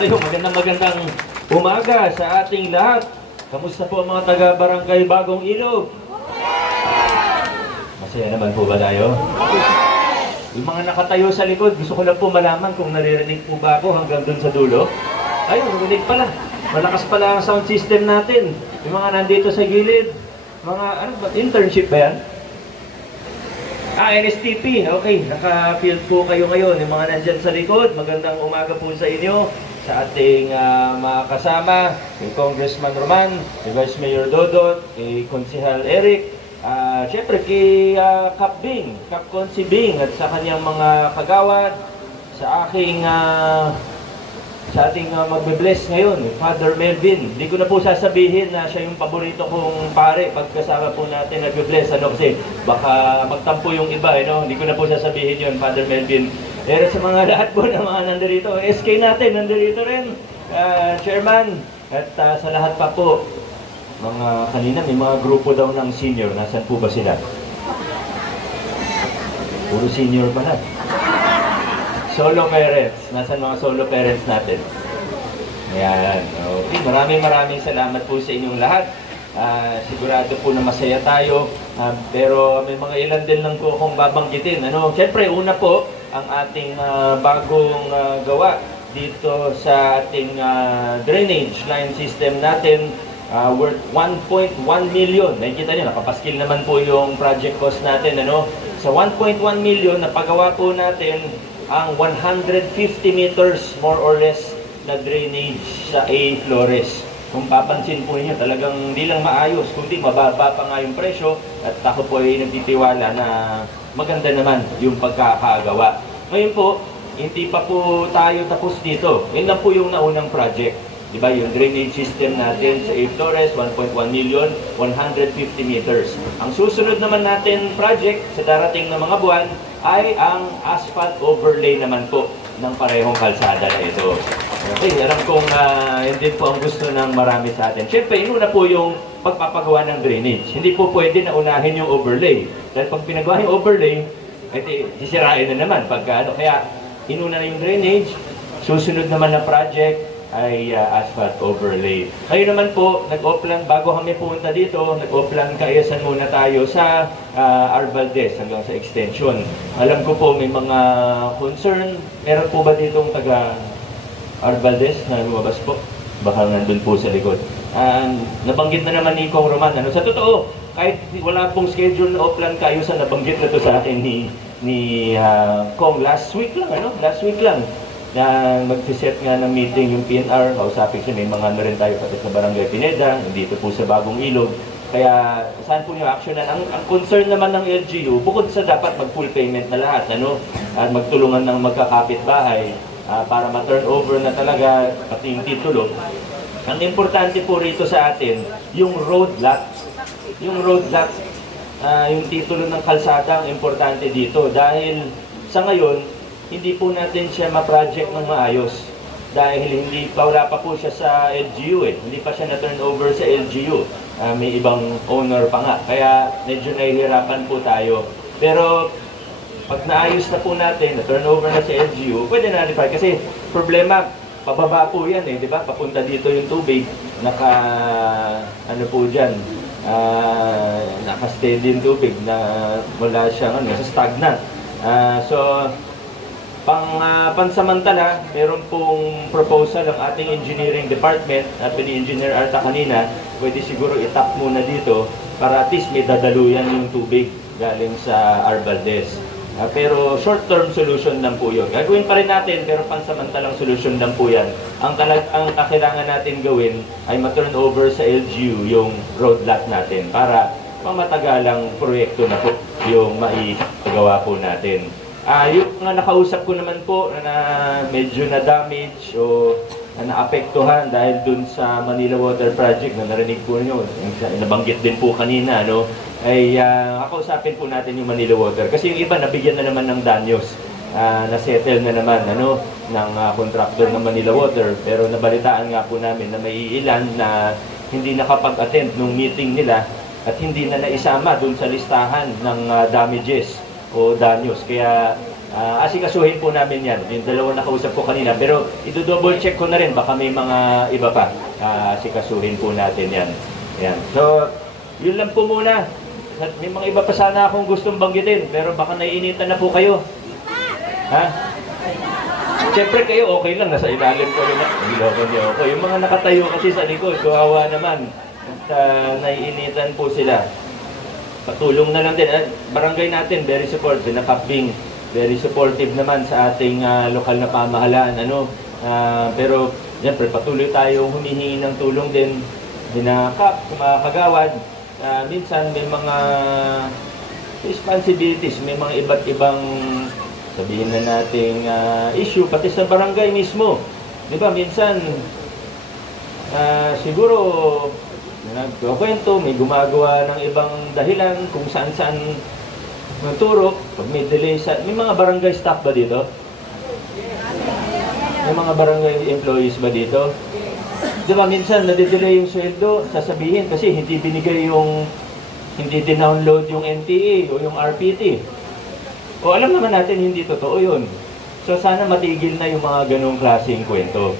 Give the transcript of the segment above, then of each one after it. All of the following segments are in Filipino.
kayo? Magandang umaga sa ating lahat. Kamusta po mga taga-barangay Bagong Ilog? Masaya naman po ba tayo? Yung mga nakatayo sa likod, gusto ko lang po malaman kung naririnig po ba ako hanggang dun sa dulo. Ayun, narinig pala. Malakas pala ang sound system natin. Yung mga nandito sa gilid, mga ano ba, internship ba yan? NSTP, okay. Naka-field po kayo ngayon. Yung mga nandyan sa likod, magandang umaga po sa inyo. Sa ating mga kasama, kay Congressman Roman, kay Vice Mayor Dodot, kay Konsehal Eric, syempre kay Cap Bing, Cap Consi Bing, at sa kanyang mga kagawad, sa aking sa ating magbe-bless ngayon, Father Melvin. Hindi ko na po sasabihin na siya yung paborito kong pare pagkasama po natin nagbe-bless. Ano, kasi baka magtampo yung iba, no? Hindi ko na po sasabihin yun, Father Melvin. Pero sa mga lahat po ng mga nandirito, SK natin, nandirito rin, Chairman, at sa lahat pa po, mga kanina may mga grupo daw ng senior. Nasaan po ba sila? Puro senior pala. Solo parents. Nasaan mga solo parents natin? Ayan. Okay. Maraming salamat po sa inyong lahat. Sigurado po na masaya tayo. Pero may mga ilan din lang po akong babanggitin. Ano? Siyempre, una po, ang ating bagong gawa dito sa ating drainage line system natin, worth 1.1 million. Nakikita nyo, nakapaskil naman po yung project cost natin. Ano? Sa 1.1 million, napagawa po natin ang 150 meters more or less na drainage sa A. Flores. Kung papansin po niyo, talagang hindi lang maayos, kundi mababa pa nga yung presyo, at ako po ay nagtitiwala na maganda naman yung pagkakagawa. Ngayon po, hindi pa po tayo tapos dito. Yun lang po yung naunang project. Diba, yung drainage system natin sa A. Flores, 1.1 million, 150 meters. Ang susunod naman natin project sa darating na mga buwan ay ang asphalt overlay naman po ng parehong kalsada na ito. Okay, alam kong yun din po ang gusto ng marami sa atin. Siyempre, inuna po yung pagpapagawa ng drainage. Hindi po pwede na unahin yung overlay. Dahil pag pinagawa yung overlay, sisirain na naman. Kaya inuna na yung drainage, susunod naman na project ay asphalt overlay. Ngayon naman po, nag-offline, bago kami pumunta dito, nag-offline kaayasan muna tayo sa Arvaldez hanggang sa extension. Alam ko po may mga concern. Meron po ba ditong taga Arvaldez na lumabas po? Baka nandun po sa likod. Nabanggit na naman ni Kong Roman. Ano, sa totoo, kahit wala pong schedule na offline kaayusan, nabanggit na to sa atin ni Kong last week lang. Last week lang na mag-set nga ng meeting yung PNR, kausapin siya, may mga ano rin tayo pati sa Barangay Pineda, dito po sa Bagong Ilog. Kaya saan po yung actionan? Ang concern naman ng LGU, bukod sa dapat mag-full payment na lahat, at magtulungan ng magkakapit-bahay para ma-turn over na talaga pati yung titulo. Ang importante po rito sa atin, yung road lot. Yung road lot, yung titulo ng kalsada, ang importante dito. Dahil sa ngayon, hindi po natin siya ma-project ng maayos dahil wala pa po siya sa LGU Hindi pa siya na-turn over sa LGU. May ibang owner pa nga. Kaya medyo nahihirapan po tayo. Pero pag naayos na po natin, na-turn over na sa LGU, pwede na na-refine. Kasi problema, pababa po yan di ba? Papunta dito yung tubig. Ano po dyan, naka-steady yung tubig na wala siyang sa stagnant. So, pansamantala, meron pong proposal ng ating engineering department at ni Engineer Arta kanina, pwede siguro itap muna dito para at least may dadaluyan yung tubig galing sa Arvaldez. Pero short-term solution lang po yun. Gagawin pa rin natin, pero pansamantalang solution lang po yan. Ang kailangan natin gawin ay ma-turn over sa LGU yung road lot natin para pamatagalang proyekto na po yung maipagawa po natin. Yung mga nakausap ko naman po na medyo na-damage o naapektuhan dahil dun sa Manila Water Project na narinig po nyo, nabanggit din po kanina, ay kakausapin po natin yung Manila Water. Kasi yung iba nabigyan na naman ng danyos, na-settle na naman ng contractor ng Manila Water. Pero nabalitaan nga po namin na may ilan na hindi nakapag-attend nung meeting nila at hindi na naisama dun sa listahan ng damages o danyos. Kaya asikasuhin po namin yan. Yung dalawa nakausap ko kanina. Pero i-double check ko na rin. Baka may mga iba pa. Asikasuhin po natin yan. Yan. So, yun lang po muna. May mga iba pa sana akong gustong banggitin. Pero baka naiinitan na po kayo. Ha? Siyempre kayo okay lang. Nasa ilalim ko rin. Okay. Yung mga nakatayo kasi sa likod, kawawa naman. At naiinitan po sila. Patulong na lang din. Barangay natin, very supportive. Nakaping, very supportive naman sa ating lokal na pamahalaan. Pero, siyempre, patuloy tayong humihingi ng tulong din. Dinakap, mga kagawad. Minsan may mga responsibilities, may mga iba't ibang sabihin na nating issue, pati sa barangay mismo. Di ba, minsan, siguro, nagkukwento, may gumagawa ng ibang dahilan kung saan-saan turok, pag may delay may mga barangay staff ba dito? May mga barangay employees ba dito? Di ba, minsan nade-delay yung sweldo, sasabihin kasi hindi dinownload yung NTA o yung RPT. O alam naman natin hindi totoo yun. So sana matigil na yung mga ganong klaseng kwento.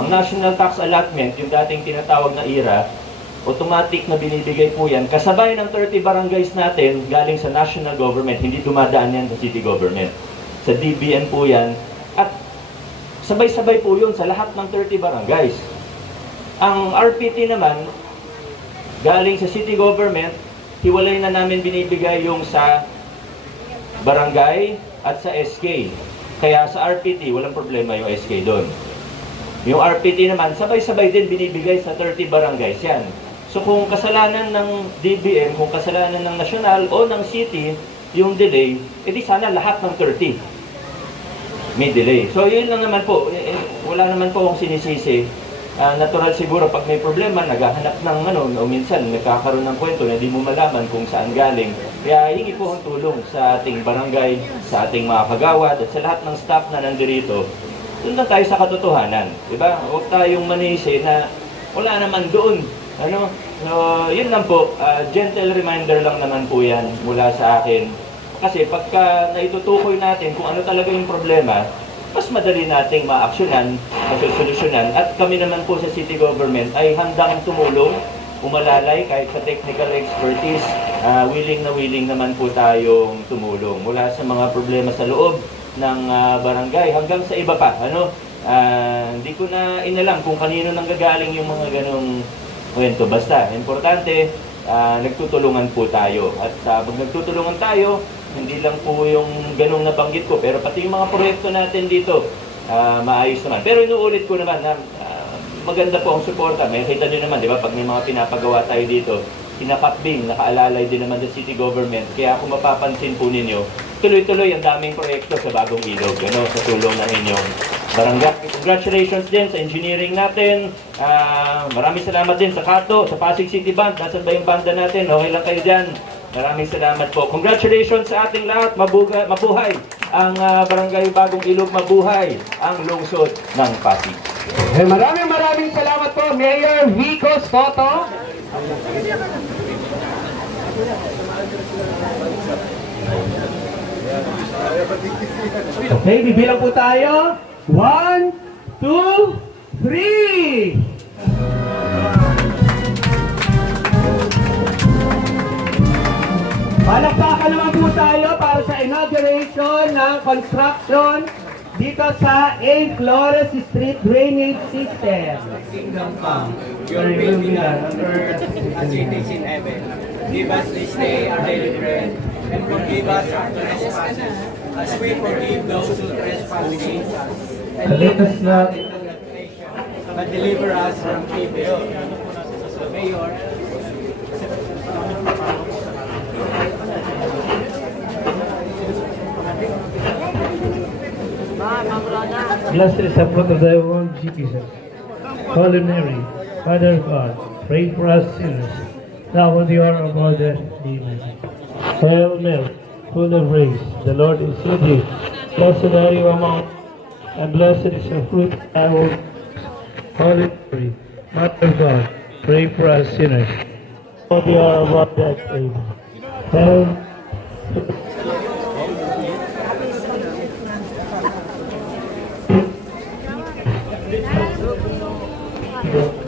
Ang National Tax Allotment, yung dating tinatawag na IRA, automatic na binibigay po yan. Kasabay ng 30 barangays natin galing sa national government, hindi dumadaan yan sa city government. Sa DBM po yan. At sabay-sabay po yun sa lahat ng 30 barangays. Ang RPT naman, galing sa city government, hiwalay na namin binibigay yung sa barangay at sa SK. Kaya sa RPT, walang problema yung SK doon. Yung RPT naman, sabay-sabay din binibigay sa 30 barangays yan. So kung kasalanan ng DBM, kung kasalanan ng national o ng city, yung delay, edi sana lahat ng 30 may delay. So yun lang naman po, wala naman po akong sinisisi. Natural siguro pag may problema, naghahanap ng o minsan nagkakaroon ng kwento na hindi mo malaman kung saan galing. Kaya hingi po ang tulong sa ating barangay, sa ating mga kagawad, at sa lahat ng staff na nandirito. Doon na tayo sa katotohanan. Diba? Huwag tayong manisi na wala naman doon. So, yun lang po. Gentle reminder lang naman po yan mula sa akin. Kasi pagka naitutukoy natin kung ano talaga yung problema, mas madali nating maaksyonan, masusolusyonan. At kami naman po sa city government ay handang tumulong, umalalay kahit sa technical expertise. Willing naman po tayong tumulong. Mula sa mga problema sa loob ng barangay hanggang sa iba pa. Hindi ko na inalam kung kanino nanggagaling yung mga ganong kwento. Basta, importante, nagtutulungan po tayo. At pag nagtutulungan tayo, hindi lang po yung ganong nabanggit ko, pero pati yung mga proyekto natin dito, maayos naman. Pero inuulit ko naman na maganda po ang suporta. May kita nyo naman, di ba, pag may mga pinapagawa tayo dito, pinakatbing, nakaalalay din naman sa city government. Kaya kung mapapansin po ninyo, tuloy-tuloy ang daming proyekto sa Bagong Ilog, sa tulong ng inyong barangay. Congratulations din sa engineering natin. Maraming salamat din sa Kato, sa Pasig City Band. Nasaan ba yung banda natin? Okay lang kayo dyan. Maraming salamat po. Congratulations sa ating lahat. Mabuhay ang Barangay Bagong Ilog. Mabuhay ang lungsod ng Pasig. Maraming salamat po, Mayor Vico Soto. Okay, bibilang po tayo. 1, 2, 3. Palakpakan naman po tayo para sa inauguration ng construction dito sa A. Flores Street Drainage System. Kingdom come, your will be done on earth as it is in heaven. Give us this day our daily bread, and forgive us our trespasses, as we forgive those who trespass against us. And lead us not into temptation, but deliver us from evil. Mayor, Blessed is the fruit of thy womb, Jesus. Holy Mary, Mother of God, pray for us sinners, now and the hour of our death. Amen. Hail Mary, full of grace, the Lord is with thee. Blessed are you among, and blessed is the fruit of thy womb. Holy Mary, Mother of God, pray for us sinners, now and the hour of our death. Amen. Hail Ito.